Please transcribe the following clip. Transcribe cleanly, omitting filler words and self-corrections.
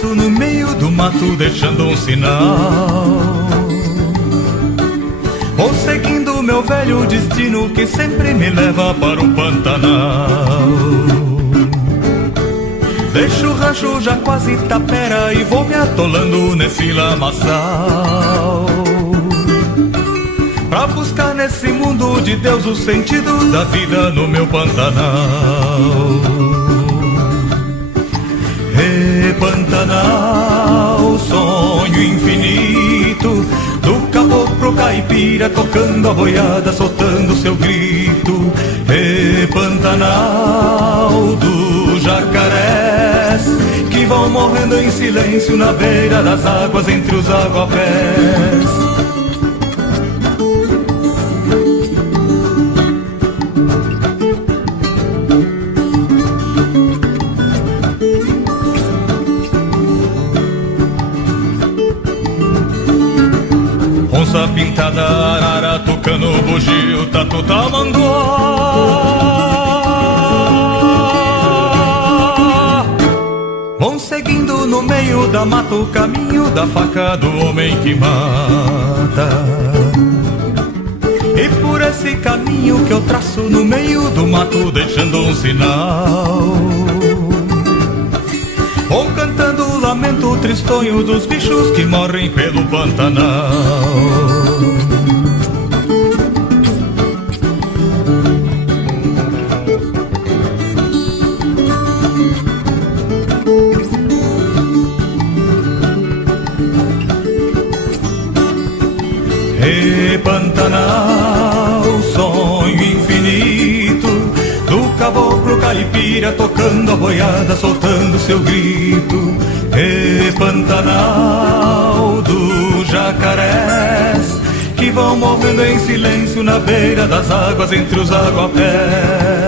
traço no meio do mato deixando um sinal. Vou seguindo meu velho destino que sempre me leva para o Pantanal. Deixo o rancho já quase tapera e vou me atolando nesse lamaçal, pra buscar nesse mundo de Deus o sentido da vida no meu Pantanal. Pantanal, sonho infinito do caboclo caipira tocando a boiada, soltando seu grito. Pantanal dos jacarés que vão morrendo em silêncio na beira das águas entre os aguapés. Onça pintada, arara, tucano, bugio, tatu, tamanduá. Vão seguindo no meio da mata o caminho da faca do homem que mata. E por esse caminho que eu traço no meio do mato deixando um sinal, vou cantando o lamento tristonho dos bichos que morrem pelo Pantanal. Pantanal, sonho infinito do caboclo caipira tocando a boiada, soltando seu grito. Pantanal dos jacarés que vão morrendo em silêncio na beira das águas entre os aguapés.